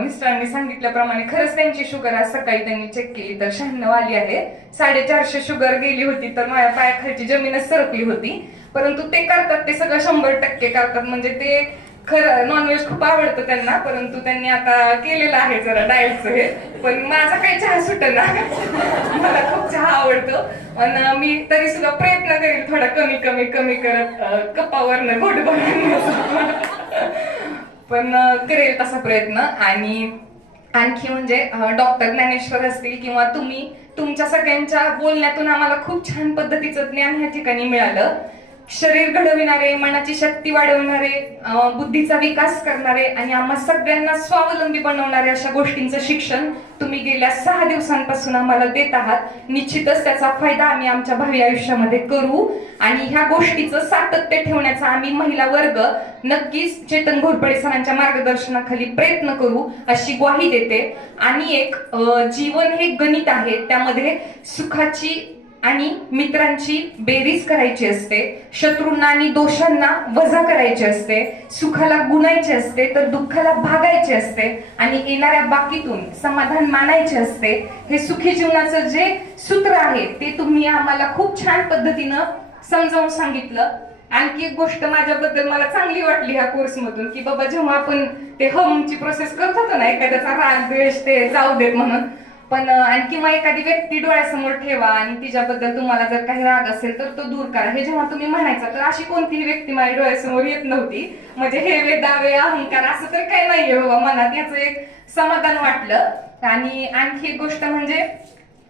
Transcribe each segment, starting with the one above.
मिस्टरांनी सांगितल्याप्रमाणे खरंच त्यांची शुगर आज सकाळी त्यांनी चेक केली तर 96 आली आहे. 450 शुगर गेली होती तर माझ्या पायाखालची जमीनच सरकली होती. परंतु ते करतात, ते सगळं 100% करतात. म्हणजे ते खरं नॉनव्हेज खूप आवडतं त्यांना, परंतु त्यांनी आता केलेलं आहे जरा डाएटचं हे. पण माझा काही चहा सुटेना. मला खूप चहा आवडतो पण मी तरी सुद्धा प्रयत्न करेल थोडा कमी कमी कमी करत कपावरनं घोट बनवून पण करेल तसा प्रयत्न. आणि आणखी म्हणजे डॉक्टर ज्ञानेश्वर असतील किंवा तुम्ही, तुमच्या सगळ्यांच्या बोलण्यातून आम्हाला खूप छान पद्धतीचं ज्ञान ह्या ठिकाणी मिळालं. शरीर घडविणारे, मनाची शक्ती वाढवणारे, बुद्धीचा विकास करणारे आणि आम्हा सगळ्यांना स्वावलंबी बनवणारे अशा गोष्टींचं शिक्षण तुम्ही गेल्या 6 दिवसांपासून आम्हाला देत आहात. निश्चितच त्याचा फायदा आम्ही आमच्या भावी आयुष्यामध्ये करू आणि ह्या गोष्टीचं सातत्य ठेवण्याचा आम्ही महिला वर्ग नक्कीच चेतन घोरपडे सरांच्या मार्गदर्शनाखाली प्रयत्न करू अशी ग्वाही देते. आणि एक जीवन हे गणित आहे, त्यामध्ये सुखाची आणि मित्रांची बेरीज करायची असते, शत्रूंना आणि दोषांना वजा करायचे असते, सुखाला गुणायचे असते तर दुःखाला भागायचे असते आणि येणाऱ्या बाकीतून समाधान मानायचे असते. हे सुखी जीवनाचं जे सूत्र आहे ते तुम्ही आम्हाला खूप छान पद्धतीनं समजावून सांगितलं. आणखी एक गोष्ट माझ्याबद्दल मला चांगली वाटली ह्या कोर्स मधून की बाबा जेव्हा आपण ते हमची प्रोसेस करत होतो ना, एखाद्याचा राग द्वेष ते जाऊ देत म्हणून, पण आणखी मग एखादी व्यक्ती डोळ्यासमोर ठेवा आणि तिच्याबद्दल तुम्हाला जर काही राग असेल तर तो दूर करा, हे जेव्हा तुम्ही म्हणायचा तर अशी कोणतीही व्यक्ती माझ्या डोळ्यासमोर येत नव्हती. म्हणजे हे दावे अहंकार असं तर काही नाहीये बाबा मनात, याचं एक समाधान वाटलं. आणि आणखी एक गोष्ट म्हणजे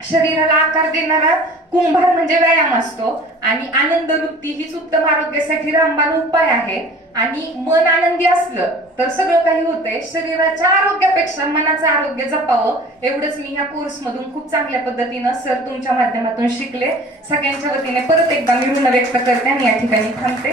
शरीराला आकार देणारा कुंभार म्हणजे व्यायाम असतो आणि आनंद वृत्ती हीच उत्तम आरोग्यासाठी रामबाण उपाय आहे. आणि मन आनंदी असलं तर सगळं काही होतंय. शरीराच्या आरोग्यापेक्षा मनाचं आरोग्य जपावं एवढंच मी ह्या कोर्स मधून खूप चांगल्या पद्धतीनं सर तुमच्या माध्यमातून शिकले. सगळ्यांच्या वतीने परत एकदा मी ऋण व्यक्त करते आणि या ठिकाणी थांबते.